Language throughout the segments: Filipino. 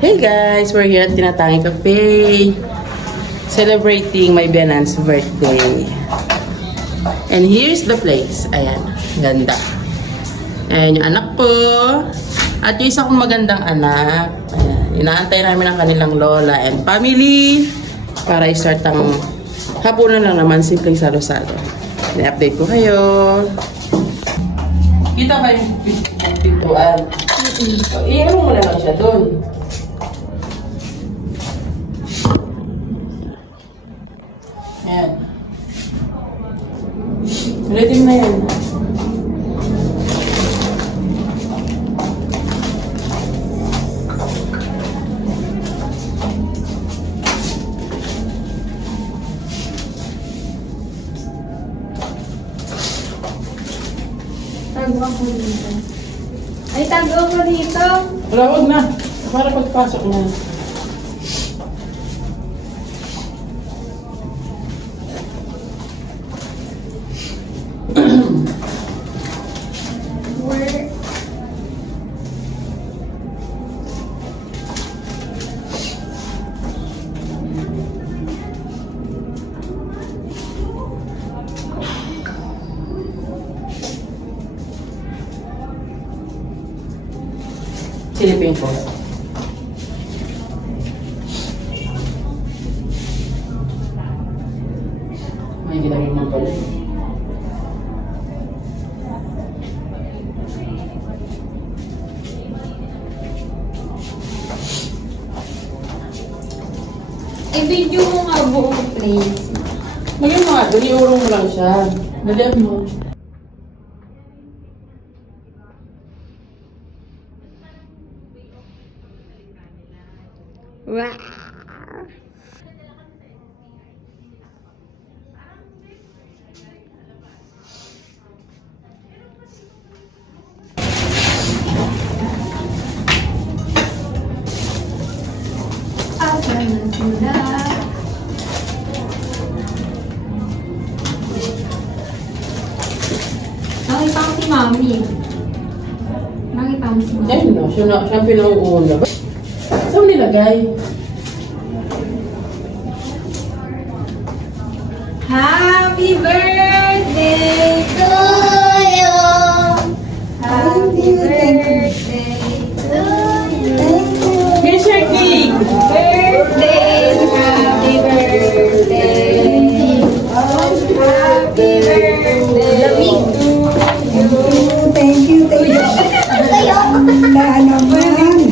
Hey guys, we're here at Tinatangi Cafe celebrating my Bianan's birthday. And here's the place. Ayan, ganda. Ayan yung anak po. At yung isa kong magandang anak. Ayan, inaantay namin ang kanilang lola and family para i-start ang hapunan lang naman, simpleng salo-salo. I-update ko kayo. Kita ba yung pintuan? I-ano mo na lang siya doon. Ayan. Ready na yan. Tago ako dito. Ay, tago ako dito. Wala, huwag na. Para pagpasok na. Where? Silipin ko. May ginamit mo pala. I-video mo nga buong place. Ngayon nga, dali-urong mo lang siya. Dalihan mo. Wow. Asa na sila? Nakita ko si Mami. Nakita mo si Mami. Ayun na, siya ang pinauuna. Saan nilagay? Happy birthday to you. Happy birthday to you. Here's your cake! Birthday, happy birthday. Happy birthday to you. Thank you. Daan naman.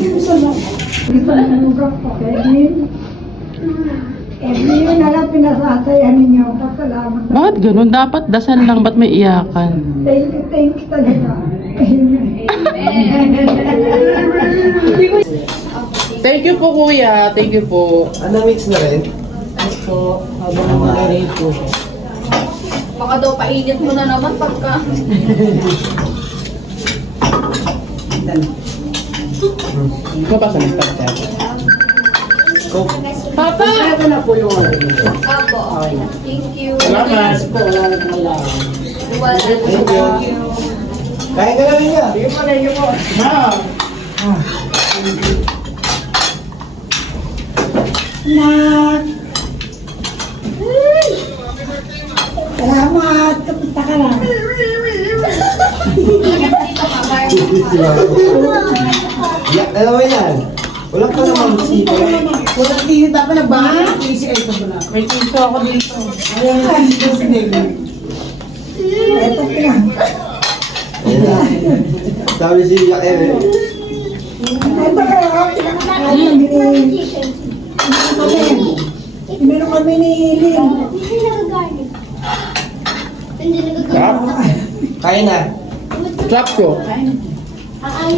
Yun na lang pinasasaya ninyo. Pasalamat. Bakit ganun? Dapat dasal lang, ba't may iyakan? Thank you talaga. Thank you po kuya, thank you po. Ano mix na rin? So, habang mag-rate po siya. Baka daw painit mo na naman pagka. Mabasa ng pagkat. Coke. Papa! Ito na po yung ano. Apo, okay na. Thank you. Salamat! Wala. Thank you. Kaya ka lang niya. Sige po, thank you po. Ma! Nak. Salamat. Kapunta ka lang. Alam mo yan. Wala pa naman sito. Walang tingin dapat na ba? Ito ba na? May tinto ako dito. Ito lang. Ayan na. Sabi si Jack eh. Ay, baka. Meron kami ni Lynn. Sarap. Kaya na. Sarap ko.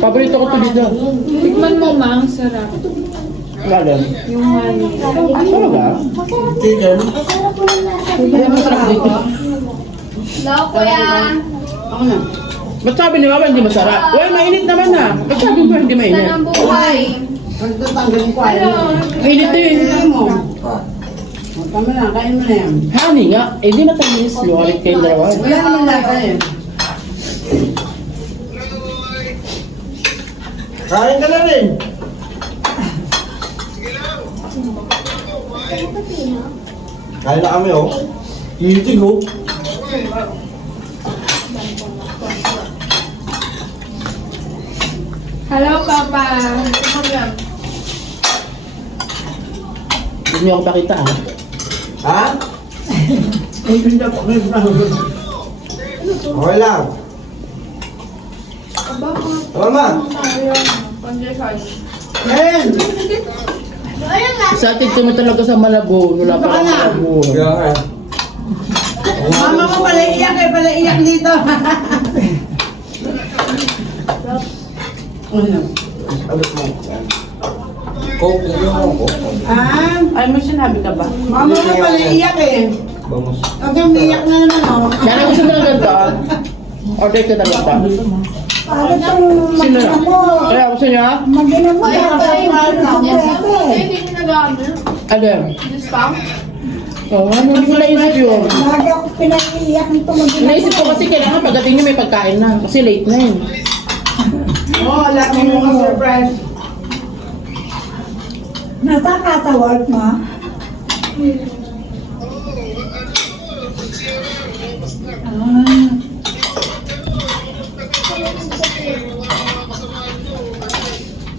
Paborito ko ito dito. Tikman mo, ma. Ang sarap. Galing. Yung honey. Talaga? Chicken. Kaya masarap dito. Hello, kuya. Ako na. Ba't sabi ni Mama hindi masarap? Well, mainit naman na. Ba't sabi mo hindi mainit? Sana ang buhay. Mainit din. Tama na, kain mo na yan. Honey nga. Eh, di matamis. Luwalit kayong dalawa. Wala naman lasa yan. Kain ka na rin. Kaya na kami, oh. Iitig, oh. Hello, Papa. Hindi niyo ako pakita ah. Ha? Okay lang. Tama, ma. Excited kami talaga sa Malabon. Wala pa kang Malabon. Kaya nga. Mama mo pala iyak eh, pala iyak dito. Abot mo. Coke, lagyan mo ako. Ay, may sinabi ka ba? Mama mo pala iyak eh. Vamos. Huwag kang iyak na naman oh. Kaya gusto mo ng ganito? Order ka talaga. Para itong Sino na? mag-ina mo. Kaya gusto niya? Mag-ina mo. Dapat yung Hindi ko nag-ano. Ano? Discount? Oo, hindi ko naisip yun. Lagi ako pinaiiyak nito mag-ina mo. Naisip ko kasi kailangan pagdating niyo may pagkain na. Kasi late na yun. Oh, laki mo ka surprise. Nasa ka sa work mo?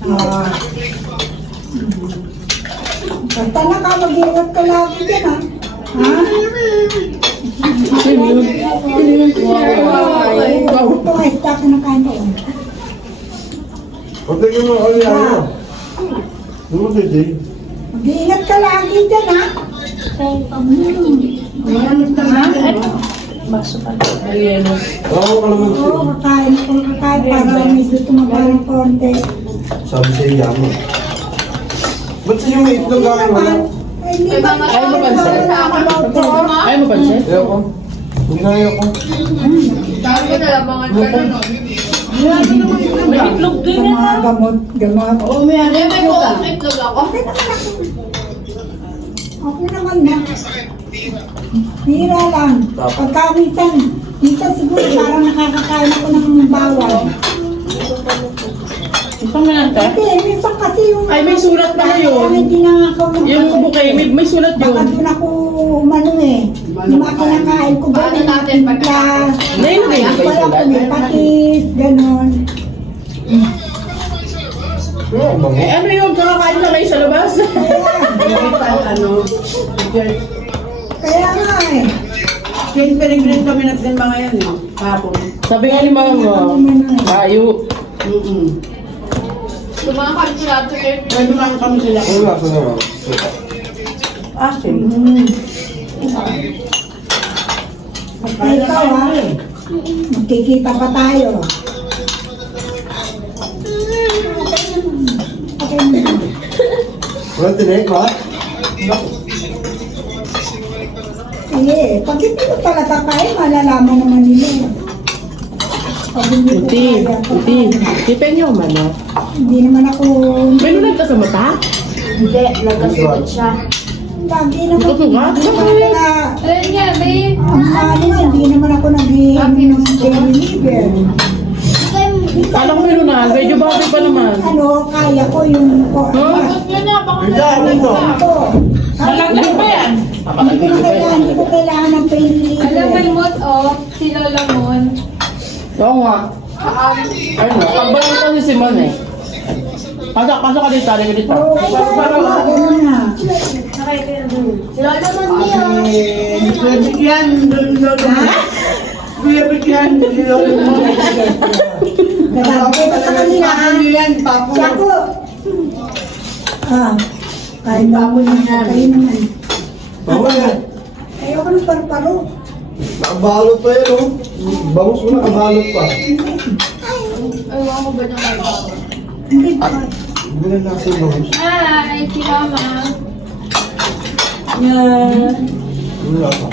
Ah. Basta mag-ingat ka lagi dyan, ha? Ha? Sino yun? Sino yun? Wow. Ito ay stock na kain ko. O, tignan mo, ano yan, ano? Ano mo, Titi? Mag-ingat ka lagi dyan, ha? Oo, kalaman siya. Oo, kakain para medyo tumaba ng konti. Sabi sa'yo, yaman. Ba't sa'yo may itlog akin wala? Ay, hindi ba? Ayaw mo pansin? Ayaw mo pansin? Ayaw ko. Huwag na ayaw ko. Dahil ko nalabangan ka na nun. May itlog din Sa mga gamot. Oh, may ano May buong itlog ako. Okay naman na. Hira lang. Pagkawitan. Minsan siguro parang nakakakain ako ng bawal. Ito mo lang ta? Hindi, minsan kasi yung... Ay, may sulat pala yun. Parang hindi na ako ng... Yung bouquet, may sulat Baka yun. doon ako umano eh. Yung mga kinakain ko ba? Paano natin pagka... Nailagay mo ba yung Wala ko sulat? may patis, ganon. Oo, bango. Eh ano yun? Kakakain na kayo sa labas? Kaya nga eh. Pinag-green kami na din mga yan eh. Kapon. Sabi nga ni mama, tayo. Yung mga kalkulator kayo. Pwede lang kami sila. Ano lasa naman? Asin. Ay, ikaw ha. Magkikita pa tayo. Okay naman. Walang tinik, ha? Eh, pag hindi mo pala kakain, malalaman naman nila. Pag hindi ko Puti, kaya, puti. Tipen niyo man, no? hindi naman ako... May lunag ka sa mata? Hindi, nagkasulat siya. Lagi naman. Nagkasulat? Kaya, Ayun nga, babe. ang ano nga, hindi naman ako nag-iinom ng daily liver. Kala ko may lunag, medyo bagay pa naman. Ano, kaya ko yung... Bakit yun na? Baka Bigla, ano to? Ito. Malaglag pa yan. Hindi ko kailangan ng daily liver. Alam mo yung mot, oh. Si Lola Mon. Oo nga. Ano, pagbalutan si Simon eh. Pasok ka dito, tali ka dito. Oo, gano'n na. Kuya Bigyan, lolo mo. Kuya Bigyan, lolo mo. Nagagay ko sa kanila. Ano yan, papo. Sako. Ah, kain ba mo na kain naman. Bango yan. Ayoko ng paru-paro. Nakabalot pa yan, oh. Bangus mo nakabalot pa. Ewan ko ba niyang kailangan? Hindi ba? Hindi na nasa yung bangus. Hi, si Mama. Ano lasa?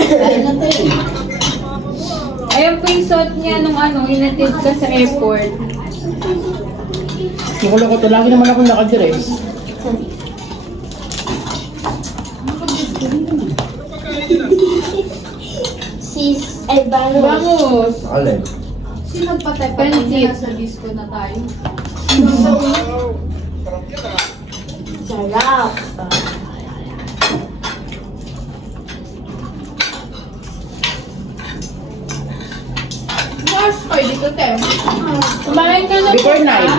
Ayun po yung suot niya nung ano, inatid ka sa airport. Nakulong ko to, lagi naman akong nakadress. Sis, ay bangus. Vamos! Alin? Sino patay pa Pansit. sa disco na tayo? Sarap. pwede ko, Tem. Kumain ka na Before po, 9. ha?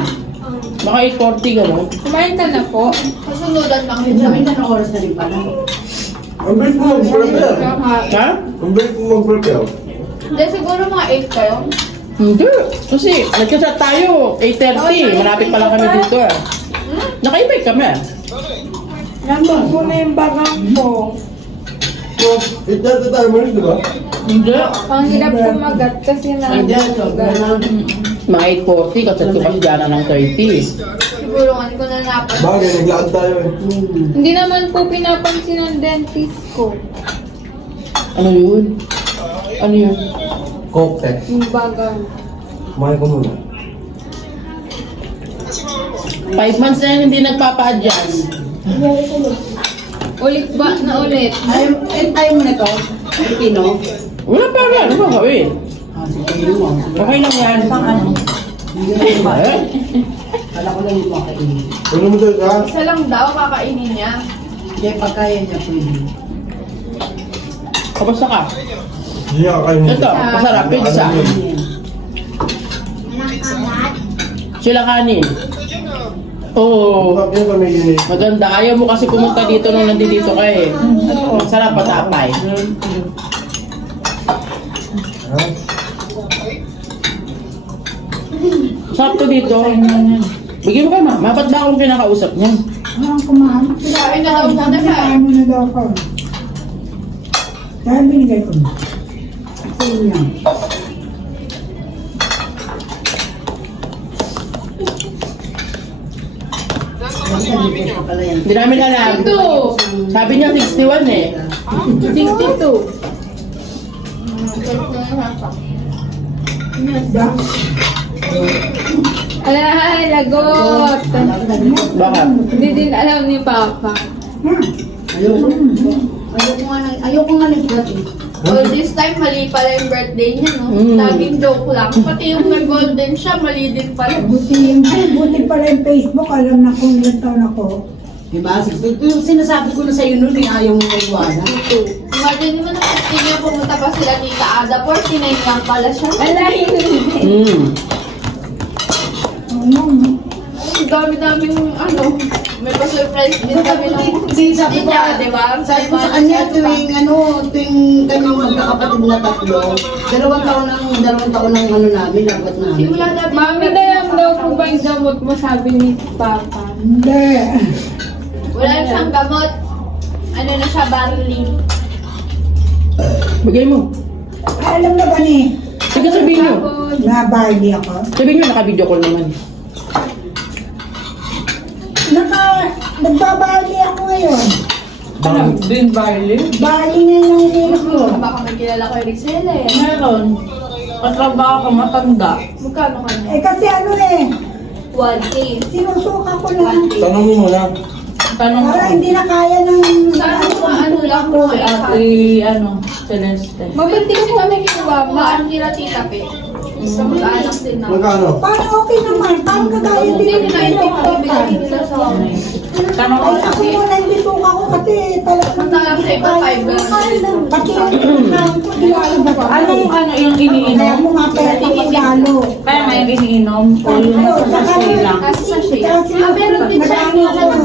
Baka 8:40 gano'n. Kumain ka na po. Kasunudan lang din kami. Ang bilis mo mag-prepare. Ha? Ang bilis mo mag-prepare. Hindi, siguro mga 8 kayo. Hindi. Kasi nagkasat tayo. 8:30. Malapit pa lang kami dito eh. Naka-invite kami. Nandun po na yung bagang ko. So, 8:30 tayo malis, di ba? Hindi. Ang hirap kumagat kasi na. Mga 8:40. Kasat ko kasi dyan ng 30. Siguro nga, hindi ko na napan. Bagay, naglaan tayo eh. Hindi naman po pinapansin ng dentist ko. Ano yun? Ano yun? Coke tech. Yung bagang. Kumain ko muna. 5 months na yan hindi nagpapa-adjust. Ulit ba na ulit? Tayo mo na to. Pino. Wala pa rin. Ano ba gawin? Okay lang yan. Eh? Ano mo tayo ka? Isa lang daw, kakainin niya. Kamusta ka? Hindi niya kakainin. Ito, masarap. Pizza. Sila kanin. Oo. Masarap yan sa may unit. Maganda. Ayaw mo kasi pumunta dito nung nandito ka eh. Masarap patapay. Ha? Sarap to dito. Bigyan mo kay mama. Ba't ba akong pinakausap niya? Ang kumain. Kinain na daw muna siya. Kinain mo na daw ako. Kaya binigay ko na. Ito yan. Hindi namin alam. 62. Sabi niya 61 eh. 62. Alay, lagot. Bakit? Hindi din alam ni Papa. Ayoko nga nag-dati. All this time, mali pala yung birthday niya, no? Laging joke lang. Pati yung nag-golden siya, mali din pala. Buti pala yung Facebook, alam na kung ilang taon ako. Diba? Yung sinasabi ko na sa'yo noon, ayaw mo maiwanan. Imagine mo na 15 niya, pumunta pa sila Tita Ada, 49 lang pala siya. Alay, hindi. Ang dami-daming, may pa-surprise din kami ng Sabi ko, niya, di ba? sabi ko sa kanya, tuwing kanyang magkakapatid na tatlo, dalawang taon ng namin, labat namin. Simula natin. Mami, dalam daw po ba yung gamot mo, sabi ni Papa? Hindi. Wala na siyang gamot. Ano na siya, barley. Bigay mo. Ay, alam na ba ni? Sige, sabihin nyo. Tapos, Nabarli ako. Sabihin nyo, naka-video call naman. Nagbabarli ako ngayon. Din barley? Barli na yung nililis ko. Baka may kilala ko yung Rixel eh. Meron. Katrabaho ka matanda. Magkano ka na? Eh kasi ano eh, 1K. sinusuka ko lang. Tanong mo muna. Tanong Para hindi na kaya ng... Saan mo ano lang po eh. Celeste. Mabinti kasi kami kinuha. Maan nila Tita Pe. Sa mag-anak din na. Magkano? Parang okay naman, parang kagaya Hindi din nila ng yung pinok Tita Pe nila sa amin. Tanong Ay, ako muna hindi po ako kasi talagang... Punta lang sa iba, 5 lang. Pati yung kinain ko, di ako ba? yung Kaya mo nga pera ko lalo. Kaya may iniinom? O yung sachet lang? Kasi sa shade. Kasi Meron din siya. nagano ako.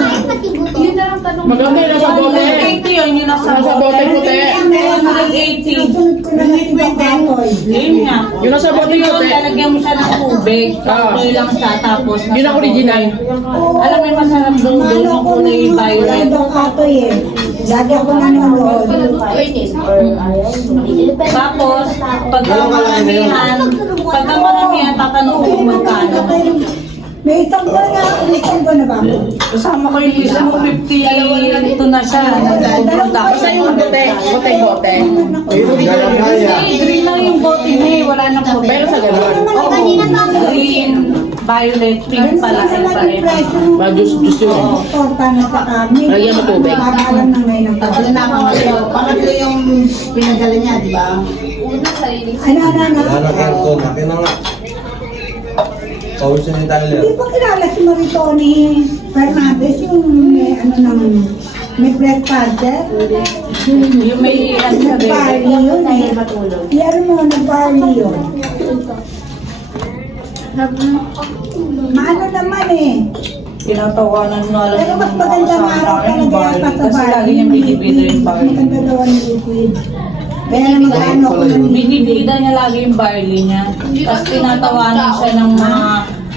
Hindi na lang tanong. Maganda yung nasa bote. 80 yun, yung nasa Nasa bote puti. Sinusunod ko na lang ibang katoy. Yun nga. Yung nasa bote Yun, puti. lalagyan mo siya ng tubig. Tuloy lang siya, tapos nasa Yun ang original. Alam mo yung masarap doon yung kulay violet. Ibang katoy eh. Lagi ako nanonood. Tapos, pagka maramihan, tatanong ko kung magkano. May isang buwan na ba ako? Kasama ko yung isa mo, 50 ito na siya. Basta yung bote. Bote. Gaya-gaya. Green lang yung bote niya eh, wala nang bote. Pero sa ganun. Green, violet, pink pala ay pareho. Juice yun eh. Torta na sa kami. Lagyan mo tubig. Alam na ngayon ang Tatlo na pangatlo. Pangatlo yung pinadala niya, di ba? Una, sariling Ano. Wala karton. Akin na nga. Pawis ni Tyler. Hindi pa kilala si Maritoni Fernandez yung may breast cancer. Yung may Nag-barley yun eh. Yan mo, nag-barley yun. Maano naman eh. Tinatawanan nga lang Pero mas ng mga magandang kasama araw namin yung talaga yata barley. sa Kasi lagi barley. niyang binibida yung Mas barley. maganda daw ang liquid. Kaya naman ano ako ng Binibida niya lagi yung barley niya. Hindi Tapos kasi tinatawanan siya ng mga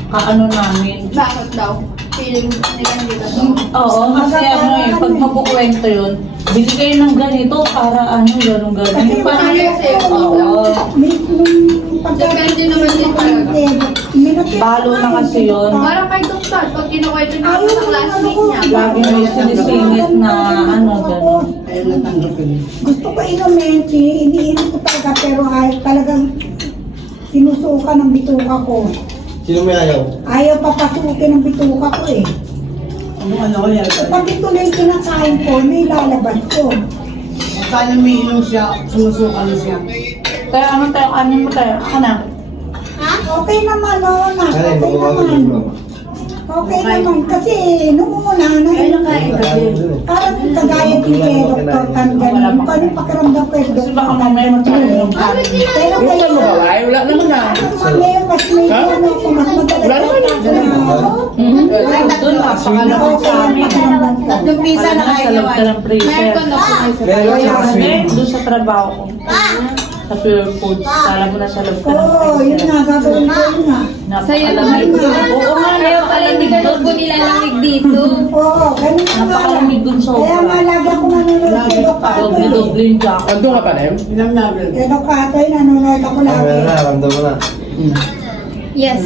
kaano namin. Bakit daw? Feeling nila hindi na to. Oo, kasi ano eh, pag makukwento yun, bili kayo ng ganito para ano, gano'n. Kasi Yung parang yung safe oo. Depende naman din talaga. Balo na kasi yun. Parang kay Doktor, pag kinukwento niya ako sa classmate niya, Lagi may sinisingit na ano, gano'n. Ayaw natanggapin. Gusto ko inumin, iniinom ko talaga pero ay talagang sinusuka ng bituka ko. Sino may ayaw? Ayaw papasukin ng bituka ko eh. Ano yan? Pag ito na yung kinakain ko, may lalabas ko. Kaya may inom siya, sumusuka na siya. Kaya ano tayo, kanin mo tayo, ako na. Okay naman, oo na. Kaya Okay naman. Okay naman. Kasi nung una, parang kagaya din kay Dr. Tan, ganun. Kung anong pakiramdam ko kay Kasi Dr. baka Tan, mamaya magkaroon ng kanin. pero Gusto ngayon, mo ba? Ay, wala naman na. ngayon mas may Ha? ano ako, mas Wala naman madalas na. Doon, napakalaki sa amin. Tatlong pisa na Sa loob ka ng freezer. meron na po kayo sa Meron sa Hindi, sweet. doon sa trabaho ko. Sa Pure Foods. Kala mo na sa loob ka ng Oo, yun freezer. nga, gagawin ko yun nga. Sa'yo Napakalamig. naman. Oo nga, Kaya pala hindi ka nung po nilalamig dito. Oo, ganun nga lang. napakalamig dun Kaya nga sobra. lagi ako nanonood kay Dr. Atoy. Doble-doble yung jacket. Ando ka pa, Nem? Ilang namin. Kay Dr. Atoy, nanonood ako lagi. Meron na, ramdam mo na. Yes.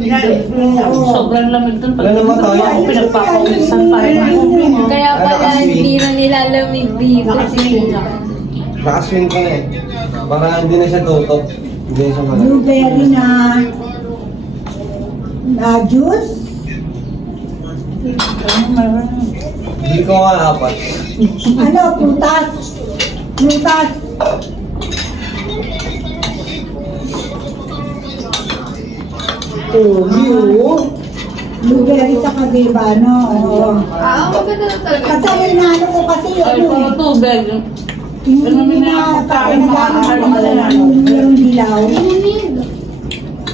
Oo. Sobrang lamig dun. Pag Ano naman to? ako pinagpapawisan pa rin ako. Kaya pala hindi na nilalamig dito. Nakaswing ka na eh. Para hindi na siya tutok. Hindi na siya malaki. Blueberry na juice. Hindi ko nga apat. Ano, prutas. Prutas. Blueberry sa kadibano. Oo. Maganda na talaga. Kasi inaano ko kasi Ay, yun puro eh. tubig. Yung yung dilaw.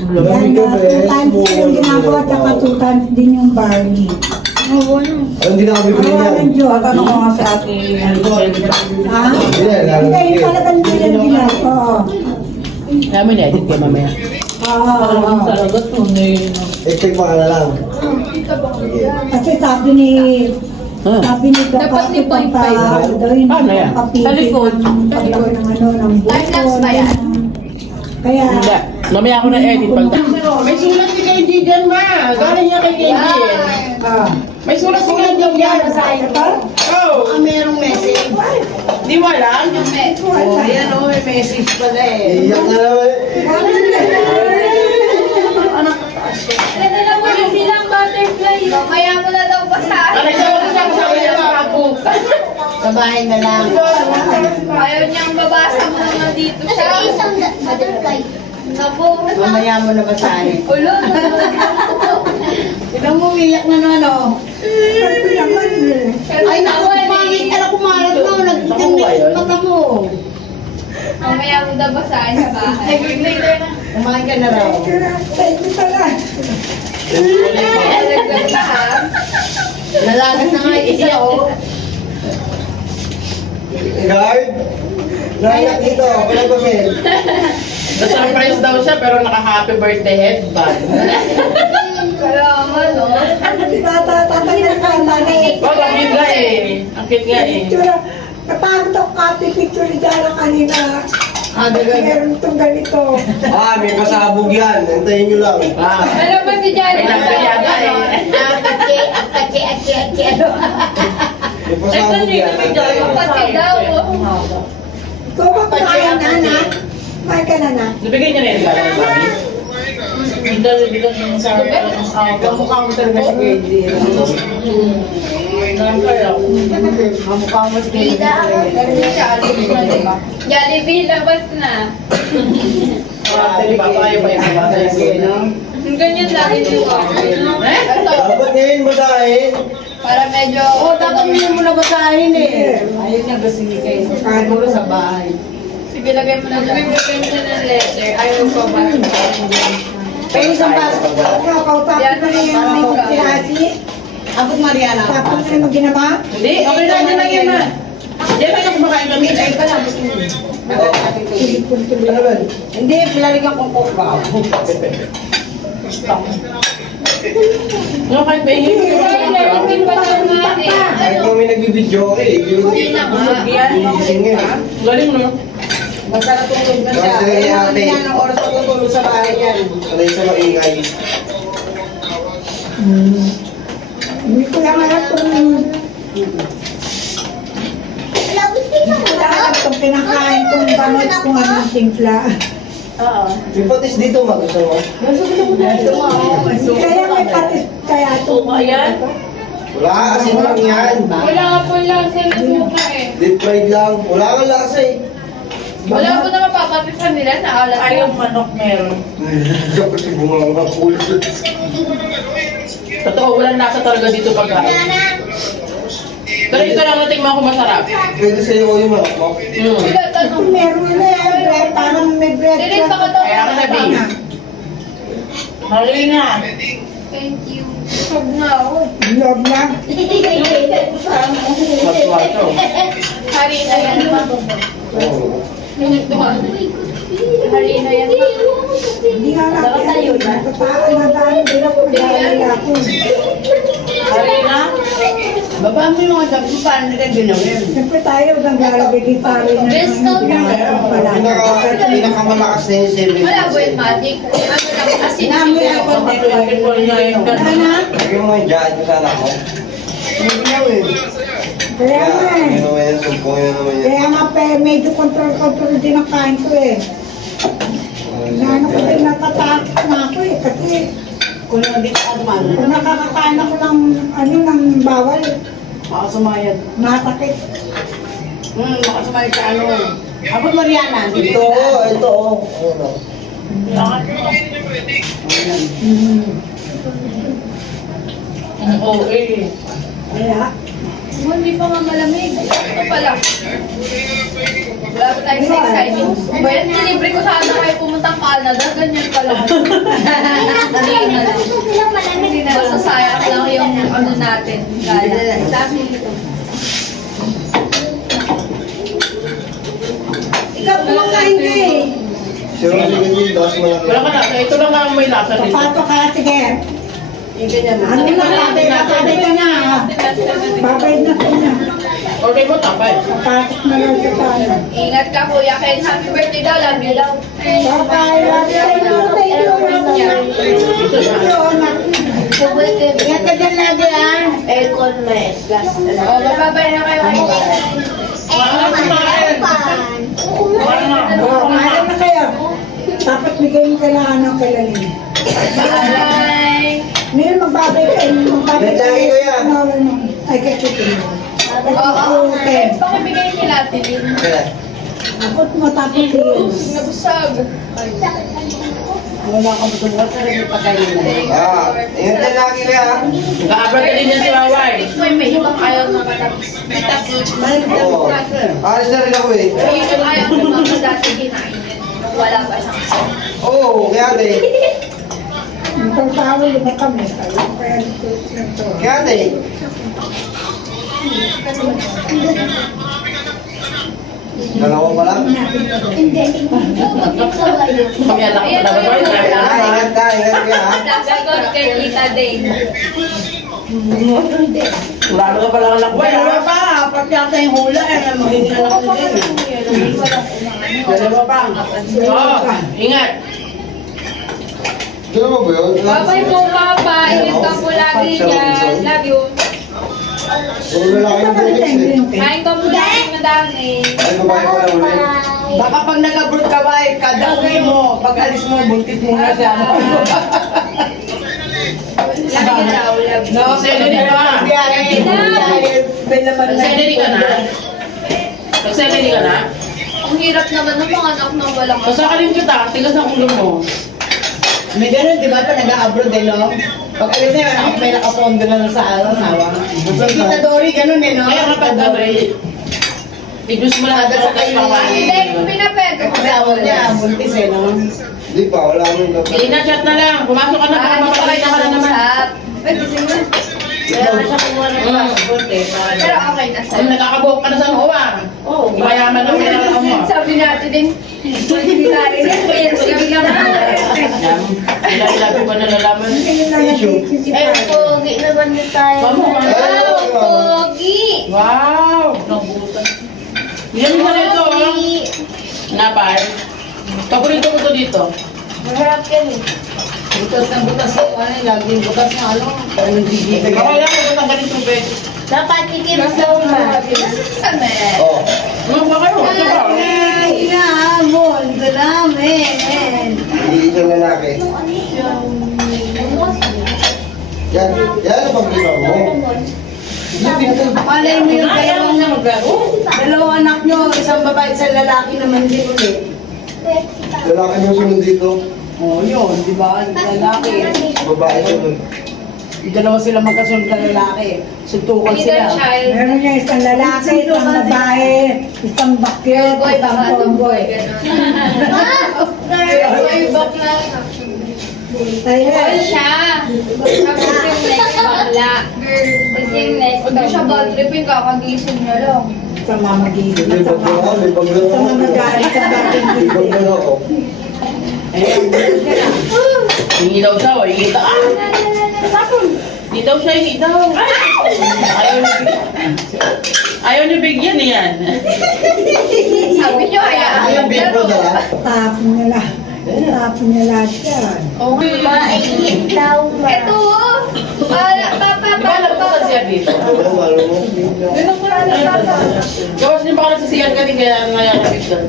Yan, Lamig ka ba eh? 2 times yung ginagawa, tsaka 2 times din yung barley. Oo, ano. Ano, hindi na ako bibili Awa yan. ng Diyos. Tatanong ko nga si ate. Ha? Hindi na, Hindi, yung lalagay. talagang dilaw. Oo. Kaya mo na-edit ka mamaya. Oo. Talaga tunay. I-check mo ka na lang. Kasi sabi ni Dr. Dapat ni point pagka five. daw yun, Ano yan? kapigil Sa likod. ng pagkaw ng ano, ng buko. Time-lapse ba yan? Kaya, Hindi. Mamaya ako na-edit pag... May sulat si kay Gideon, ma. Galing niya kay Gideon. May sulat si kay Gideon. Oh. Merong message. Di mo alam? Ayan o, may message pala eh. Iyak na naman. Ganda lang mo yung silang butterfly. Mamaya mo na daw basahin. Nagsawa ko siya kasama niya sa kabuka. Sa bahay na lang. Ayaw niyang babasa mo naman dito siya. Isang butterfly. Nabo. Mamaya mo na basahin. Ulo. Tignan mo, iyak na no, ano. Ay, naku, kumangit ka na kumalat mo. Nagtitim na yung mata mo. Mamaya mo na basahin sa bahay. Later na. Kumain ka na raw. thank you pala. Nalaglag na ha. Nalagas na nga yung isa, oh. Guard? Naiyak dito. Walang pasel. Na-surprise daw siya pero naka-happy birthday headband. Kalaman, no? Tatagal ka ang nanay. Oh, ang cute nga eh. Ang cute nga eh. Picture, napagod ako copy picture ni Jana kanina. Meron itong ganito. Ah, may pasabog yan. Antayin nyo lang. Ah. Ano ba si Johnny? May nagkayata eh. May pasabog yan. Antayin. Kapatid daw. Ikaw ba kumain na, na? Kumain ka na, na? Nabigay niya na yung gano'n, Bobby. Ang dali-dali ng sa Kamukha mo talaga si Kedri. Kamukha mo si Kedri. Jollibee, labas na. Ah, di ba? Kaya pa yung bata yung Ganyan lagi yung Ito, Dapat ngayon basahin. para medyo... Oo, dapat hindi mo na basahin eh. Ayun niya gusto ni Kedri. Siguro sa bahay. Si Bilagay mo na ng letter. Ayaw ko ba? Pero isang baso. Kausapin mo na yung si Asi. Abot Mariana. Tapos ano ginawa? Hindi, okay na, hindi lang yan na. Diyan tayo kumakain kami. Ay, pala. Hindi, pilalagyan kong coke ba? No, kahit may Hindi pa lang nga eh. Kahit kami nagbibidyo eh. Hindi na nga. Gigising eh. galing no. Basta natulog na siya. Basta Kaya ate. yan ang oras na tutulog sa bahay yan. Sanay sa maingay. Hindi ko lang alam kung... Hindi ko lang alam kung pinakain kung banot kung anong timpla. May patis dito, gusto mo? Kaya may patis kaya ito. Ayan. Wala, asin lang yan. Wala nga po lang sa suka eh. Deep fried lang. Wala kang lasa eh. Wala po na mapapatisan nila na alat. Ay, yung manok meron. Dapat si bunga mga ulo. Totoo, walang nasa talaga dito pagkain. Pero ito lang nating mga masarap. Pwede sa'yo yung manok mo. Wala, tanong. Meron na yan, bread, parang may bread. Dinig sa katawan. Kaya ka na, babe. Hali nga. Thank you. Huwag na ako. Loob na. Wato-wato. Hari na yan. Oo. Minagduhan. Hari na yan. Hindi nga natin. Napataan na dahil din ako dahil ako. Hali na. Baba mo yung mga sabi ko, paano nila ginawin? Siyempre tayo naglalagay di pare na Best of Pinakamalakas na yung 7. Wala po yung magic. Ano lang kasi Namin ako. Lagyan mo yung dyan ko sa anak mo. Kaya nga eh. Yun naman yung sumpong yun naman yun. Kaya nga medyo control din ang kain ko eh. Naano ko din natatakot na ako eh. Kasi Kung yung dito ka duman, kung nakakakain ako ng ng bawal, makasumayad. matakit. Makasumayad sa ano. Abot Mariana, dito. Ito. Ano? Oo, eh. Kaya, hindi pa nga malamig. Ito pala. Wala pa tayo sa exciting. Ba yan, nilibre ko sana kayo pumuntang Canada. Ganyan pala. Hindi na lang. Hindi na lang. Sasayang lang yung ano natin. Gala. Itaas mo dito. ikaw kumakain ka eh. Sure, sige, dos mo lang. Wala ka lasa. Ito lang ang may lasa dito. Papato ka, sige. Yung ganyan. Ano na, babay ka na. Babay na ka na. Order mo tapay. Papatok na lang sa sana. Ingat ka, Kuya Ken. Happy birthday daw. Love you daw. Bye-bye. Love you. Thank you. Ingat ka dyan lagi ah. Aircon may gas. Oh, babay na kayo. Kumain na kayo. Dapat bigay mo kailangan ng kailalim. Bye! Ngayon magbabay kayo. Magbabay Lagi ko yan. Ay, kachutin mo. Oo. Pakibigay nila, Tilin. Akot mo tapos yun. Nabusag. Wala kang butubuhat sa rin pagkain na. Ingat din lagi ka ha. Nag-abra ka din yan si Waway. May ibang ayaw na matapos. May tapos. Oo. Alis na rin ako eh. May ibang ayaw na mga dati kinain. Wala pa siyang Oo, kaya ate. Ang tawag na kami. Kaya dito. Kaya ate. Dalawa pa lang? Kami anak ko na ba? Ingat ka ha. Sagot kay Tita Day. Wala ka pala anak ko. Dalawa pa, apat yata yung hula eh. Magiging anak ko din. Dalawa pa. Oo, ingat. Dalawa ba yun? Babay po, Papa. Ingat ka po lagi dyan. Love you. Puro lalaki ng bulis eh. Kain ka po lagi madami. Ay, babae ko lang ulit. Baka pag nag-abroad ka ba, kada uwi mo, pag alis mo, buntis mo na siya. Lagi daw. Love you. Nag-celery ka. Nag-celery ka na. Nag-celery ka na. Ang hirap naman ng mga anak na walang Masakalim kita. Tigas ang ulo mo. May ganun, di ba? Pag nag-abroad eh, no? Pag alis na yun, may nakapondo na sa asawa. Si Tita Dory, ganun eh, no? Kaya kapag gabay, I-juice mo lang. Kada sa kayo Hindi, pinapego ko sa Asawa niya, buntis eh, no? Hindi pa, wala akong Hindi na, chat na lang. Pumasok ka na para mapakita ka na naman. Pwede sige. Kaya na siya kumuha ng passport eh. Pero okay na Ay, sa'yo. nakakabuhok ka na sa luwa. Oo, Mayaman na pinaka mo. Sabi natin din, hindi na rin yung PNCB naman. Ilabi ko na nalaman. Eh, pogi naman niyo tayo. Wow, pogi! Wow! nabutan. Yan mo na ito, oh. Napay. Paborito ko to dito. Masarap yan eh. Butas na butas yung ano, laging butas na ano. Parang gigigil. Baka lang ko tanggalin tubig. Dapat ikimas daw ba? Kami. Oh, Ano ba kayo? Ito ba? Ay, inaamon ka namin. hindi isang lalaki. Yan, yan ang pag-ibang mo. Malay mo yung Ayaw dalawang, na maglaro. dalawang anak nyo, isang babae at isang lalaki naman din ulit. Lalaki mo sunod dito, Oo, yun, di ba? Lalaki. babae sunod. Dalawa sila magkasunod na lalaki. Suntukan Middle sila. child. Meron niya isang lalaki, isang babae, isang bakit, Boy, isang baka tomboy. Boy, bakla. Tayo Boy siya. Tapos yung next bakla. Tapos yung next. Pag siya bad trip, yung kakagising niya lang. sa mamagiging. May pagkaka, may pagkaka. Sa mamagalit ang dating May pagkaka ako. Hingi daw siya, o hingi daw. Hindi daw siya, hingi daw. Ayaw niyo bigyan yan. Sabi niyo, hayaan Ay, lang. big Pero, mo dala. tapon nila. Tapon nila yan. okay. Mainit daw ba? Ito, Di ba nagpunta siya dito? Ano, malo mo? Gawas niyo baka nagsisiyan ka din kaya nangyayakit doon.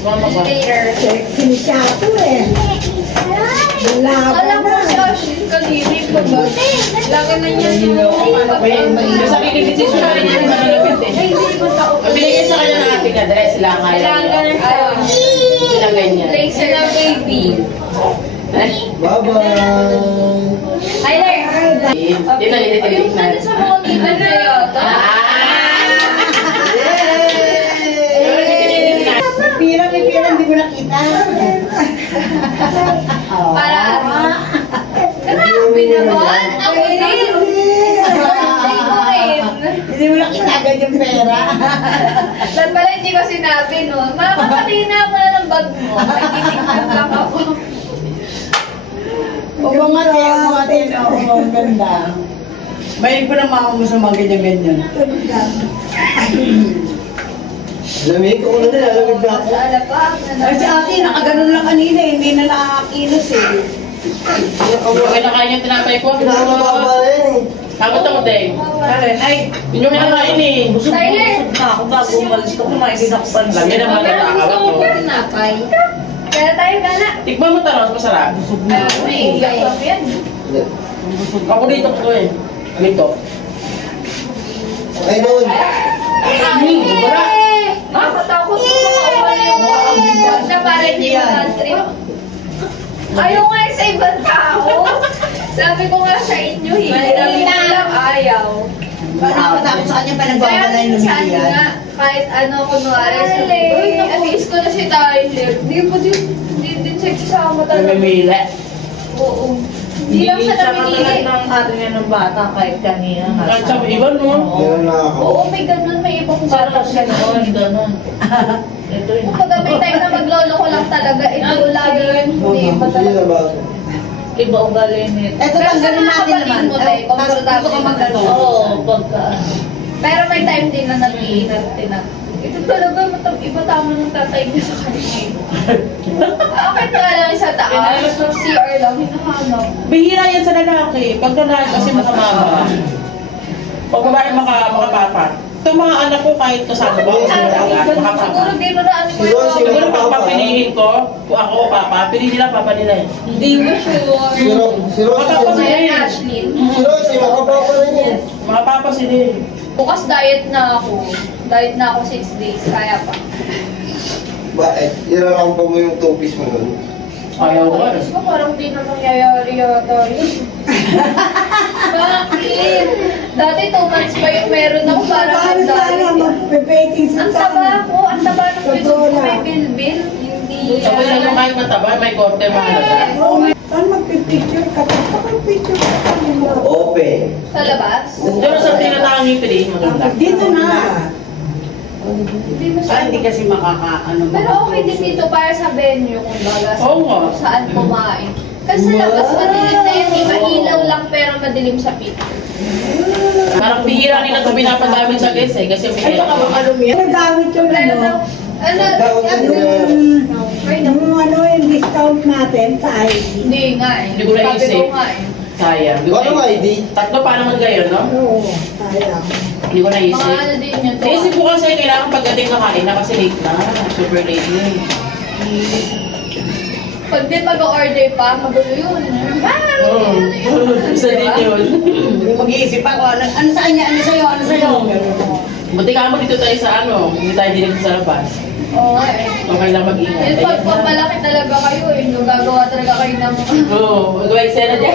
Mama ka. later. Sexy siya ito eh. Labo Alam mo na. siya, she's kanini pa ba? Lagi na niya Yung sarili decision na rin yung malulupit eh. Binigay sa kanya ng ating address lang. Kailangan Ilagay niya. laser na baby. Bye-bye! Tyler! Hindi na Ayun na sa mga given kayo. May pira, hindi mo nakita. Para grabe naman! Ang ilim! Hindi mo nakita agad yung pera. Lahat pala hindi ko sinabi no. Makapatina mo na ng bag mo. Nagtitignan lang ako. O mga tin, ang ganda. Mahilig ko ng mama mo sa mga ganyan-ganyan. Lamig ko na din, alamig na ako. Alapag na Ay, si ate, nakaganon lang kanina, hindi na nakakilos eh. Okay na kaya niya tinapay ko. Kinakababa na yan eh. Takot ako din. Karen, ay, Hindi mo kinakain eh. Tyler! Na ako bago umalis ko, kumain din ako pansin. Lagi naman Pero gusto natakawak mo ko. pa tinapay. Kaya tayo gana. Tikman mo taros, masarap. May iyak lang yan. Paborito ko eh. Dito. Ay, noon. Wala. Nakatakot ko makawala yung mga na para hindi bad trip. Ayaw nga sa ibang tao. Sabi ko nga sa inyo, hindi na lang ayaw. paano matapos sa kanya pa Kaya nagbabala yung minsan lumiliyan? nga, kahit ano, kunwari, sabi ko, uy, na-miss ko na si Tyler. Hindi pa din siya kasama talaga. Namimili. Oo. Hindi lang siya namimili. ng ano niya ng bata kahit kanina. Kahit sa iba, no? Meron na ako. Oo, may ganun, may ibang Para bata siya noon, gano'n. Ito yun. Kapag may time na maglolo ko lang talaga, ito lagi yun. Hindi pa Sige talaga. na ba? Iba ugali nito. Eto, Pero tanggalin sa mga natin kapatid naman. mo, tayo, Tapos komportable dito ka naman. magano. Oo, pagka... Pero may time din na nag-iingat din na. Ito talaga, iba tama ng tatay niya sa kanya. Akit nga lang sa taas, sa CR lang, hinahanap. Bihira yan sa lalaki. Pag lalaki kasi makamama. Pag babae makapapa. Itong mga anak ko kahit kasama ko, kasi wala ka, makapapa. Siguro dito na ano ko Siguro, yun. Siguro pag papilihin ko, kung ako o papa, pili nila papa nila eh. Hindi ko sure. Si Rosie, Ayan, Ashlyn. si Rosie, makapapa na yun. Mga papa sila eh. Bukas diet na ako. Diet na ako 6 days. Kaya pa. Bakit? Irarampa mo yung two-piece mo nun. Ayaw ko eh. Gusto ko parang di na nangyayari yata yun. Bakit? Dati 2 months pa yung meron ako para Paano sana mag-diet. magpepe dieting Ang sa taba ko, ang taba ng Totoo YouTube ko, may lang. bilbil. Hindi Sabay lang yung kahit mataba, may korte mahalaga. Saan magpipicture ka? Magpipicture ka pa nila. Open. Sa labas. Diyan sa tinatanging pili, maganda. Dito na. Hindi mo Ah, hindi kasi makakaano. Pero okay din dito para sa venue, kumbaga. Oo nga. Saan kumain. Kasi sa labas, madilim na yan eh. Mailaw lang pero madilim sa picture. Parang bihira nila ito pinapadamit sa guys eh. Kasi Ay, baka makalumi. Nagamit yung Pero ano. ano, Yung discount natin sa ID. hindi nga eh. Hindi ko naisip. Sabi ko nga eh. Sayang. Hindi ko Ano naisip. ID? Tatlo pa naman kayo, no? Oo, kaya. Hindi ko Mga naisip. ano din yun. Naisip ko kasi kailangan pagdating na kain na kasi late na. Super late na eh. Pag din mag-order pa, magulo yun. Oo. Isa din yun. Mag-iisip ako, ano sa kanya, ano sa'yo, ano sa'yo. Buti ka mo dito tayo sa ano, hindi tayo dito sa labas. Oo eh. Okay lang mag-ingat. Yun, pag malaki talaga kayo eh, yung gagawa talaga kayo ng Oo, magawa eksena dyan.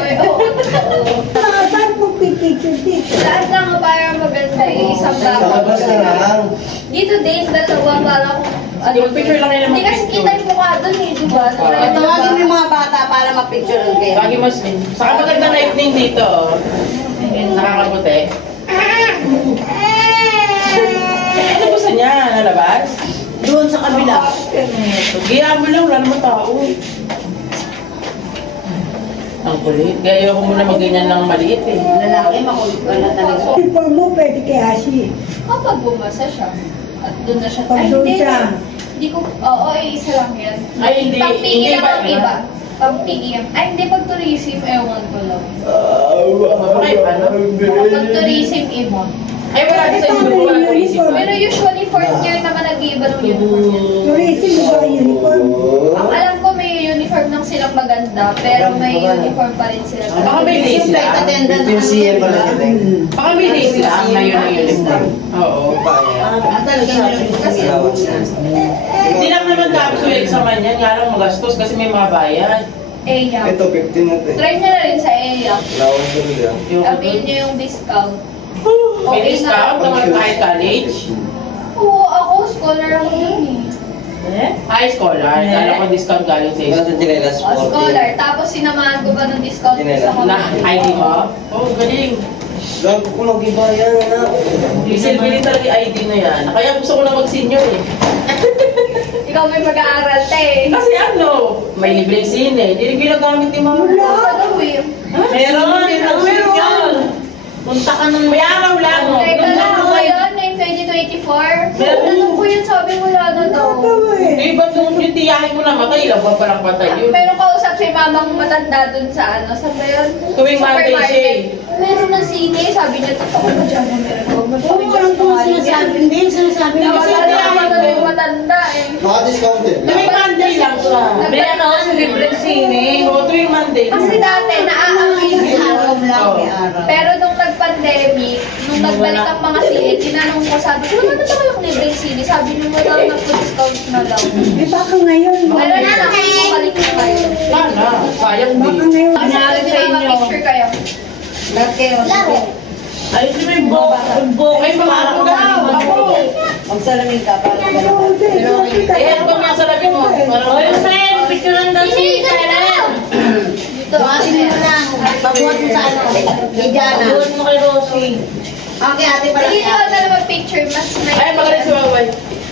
Saan magpipicture dito? Lahat lang para maganda eh, isang Sa labas na lang. Dito din, dalawa para kung Hindi, mag-picture lang kayo ng Hindi kasi mag-picture. kita yung mukha doon eh, di ba? Tawagin mo yung mga bata para mapicturean kayo. Lagi mas din. Saka maganda lightning dito. Oh. Nakakabuti. Ano gusto niya? Nalabas? Doon sa kabila. Gaya mo lang, wala naman tao. Ang kulit. Gaya ko muna mag-ganyan lang maliit eh. Lalaki, makulit ka na talaga. Uniform mo pwede kay Ashi. Kapag bumasa siya, at doon na siya. Pag doon siya. Hindi ko, oo, isa lang yan. Ay, hindi. Pang-pigi Hindi lang ba? ang iba. Pang-pigi yan. Ay, hindi pag tourism, ewan ko lang. Okay pa, no? Pag tourism, iba. Ay, wala din sa inyo. Wala tourism. Pero usually, fourth year naman nag-iiba ng uniform niya. Tourism ba ang uniform? Ang alam ko may uniform ng silang maganda, pero may uniform pa rin sila. Baka may days Yung flight lang. attendant. Yung CM pala kita. Baka may days lang na yun ang uniform. Oo. Ah, talaga meron kasi. Hindi lang naman tapos yung examen yan. Nga lang magastos kasi may mga bayad. EYA. Ito, 15 na ito eh. Try nyo na rin sa EYA. Lawan ko rin yan. Yung Avail nyo yung discount. may discount naman kahit college. Oo, ako, scholar ako dun eh. High scholar. Kala ko discount galing sa Wala school. sa chinelas O, scholar. Tapos sinamahan ko pa ng discount ko sa Na mga. ID mo? Oh, galing. Gago ko mag-iba yan, anak. Isilbili talaga yung ID na yan. Kaya gusto ko na mag-senior eh. Ikaw may mag-aaral te eh. Kasi ano, may libreng sine. Hindi rin ginagamit ni mama. Ano eh? Meron. Punta ka ng may araw lang. Oh. Teka lang ako ngayon, ngayong 2024. Tanong ko yun, sabi wala na daw. Ito eh. Eh, ba't yung tiyahin mo namatay? Ilang buwan pa lang patay yun. Pero kausap si mamang matanda dun sa ano, sa bayan? Tuwing Monday siya eh. Meron ng sine, sabi niya, totoo ba dyan na meron ko? Oo, walang po sinasabi. Hindi yung sinasabi. Nawala na ako na yung matanda eh. Naka-discounted. Tuwing Monday lang siya. May ano, sa libreng sine. Oo, tuwing Monday. Kasi dati, naaangin May ko. araw lang, may araw. Pero nung nag-pandemic, nung nagbalik ang mga sine, tinanong ko, sabi ko, wala na ba kayong libreng sine? Sabi nyo, wala na po discount na lang. Eh baka ngayon. Pero na lang, bumalik na kayo. Sana. Sayang Baka din. ngayon. Kasi pwede na mag-picture kayo. Ay, si may bo. Ay, mga ako daw. Ako. Magsalamin ka para Oo, Pero hindi. Eh, ano ba mga salabi mo? Parang Sen, picturean daw si Karen. Dito. buhatin mo lang. Pagbuhat mo sa ano. Kay Jana. Buhat mo kay Rosie. Okay, ate pala. Sige, ikaw na lang mag-picture. Mas may... Ay, magaling si Waway.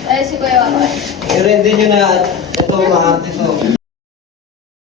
Ay, si Kuya Waway. Pero hindi nyo na, ito mga artist